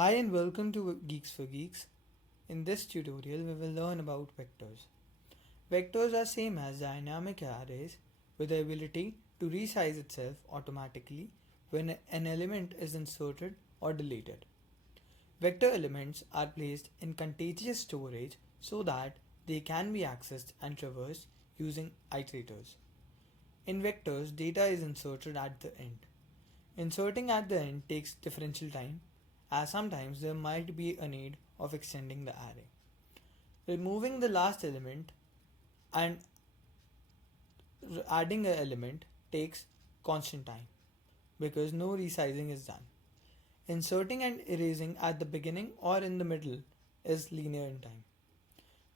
Hi and welcome to Geeks for Geeks. In this tutorial we will learn about vectors. Vectors are same as dynamic arrays with the ability to resize itself automatically when an element is inserted or deleted. Vector elements are placed in contiguous storage so that they can be accessed and traversed using iterators. In vectors, data is inserted at the end. Inserting at the end takes differential time, as sometimes there might be a need of extending the array. Removing the last element and adding an element takes constant time because no resizing is done. Inserting and erasing at the beginning or in the middle is linear in time.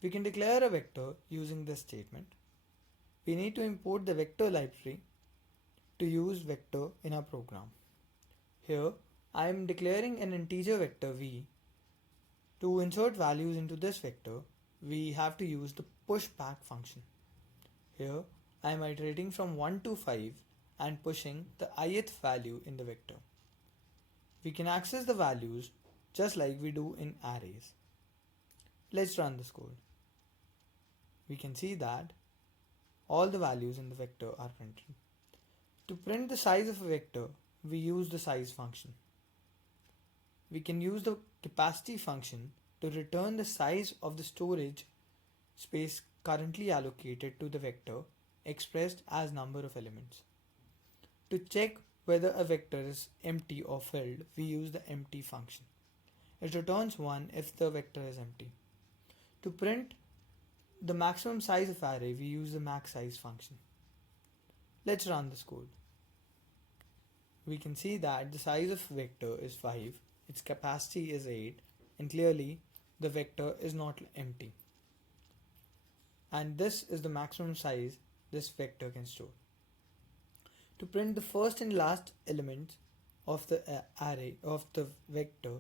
We can declare a vector using this statement. We need to import the vector library to use vector in our program. Here I am declaring an integer vector v. To insert values into this vector, we have to use the pushback function. Here I am iterating from 1 to 5 and pushing the ith value in the vector. We can access the values just like we do in arrays. Let's run this code. We can see that all the values in the vector are printed. To print the size of a vector, we use the size function. We can use the capacity function to return the size of the storage space currently allocated to the vector expressed as number of elements. To check whether a vector is empty or filled, we use the empty function. It returns 1 if the vector is empty. To print the maximum size of array, we use the maxSize function. Let's run this code. We can see that the size of vector is 5, its capacity is 8, and clearly the vector is not empty. And this is the maximum size this vector can store. To print the first and last elements of the array of the vector,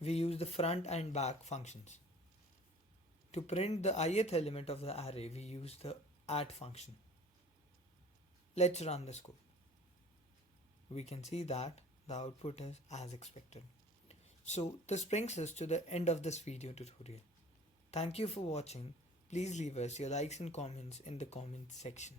we use the front and back functions. To print the ith element of the array, we use the at function. Let's run this code. We can see that the output is as expected. So this brings us to the end of this video tutorial. Thank you for watching. Please leave us your likes and comments in the comments section.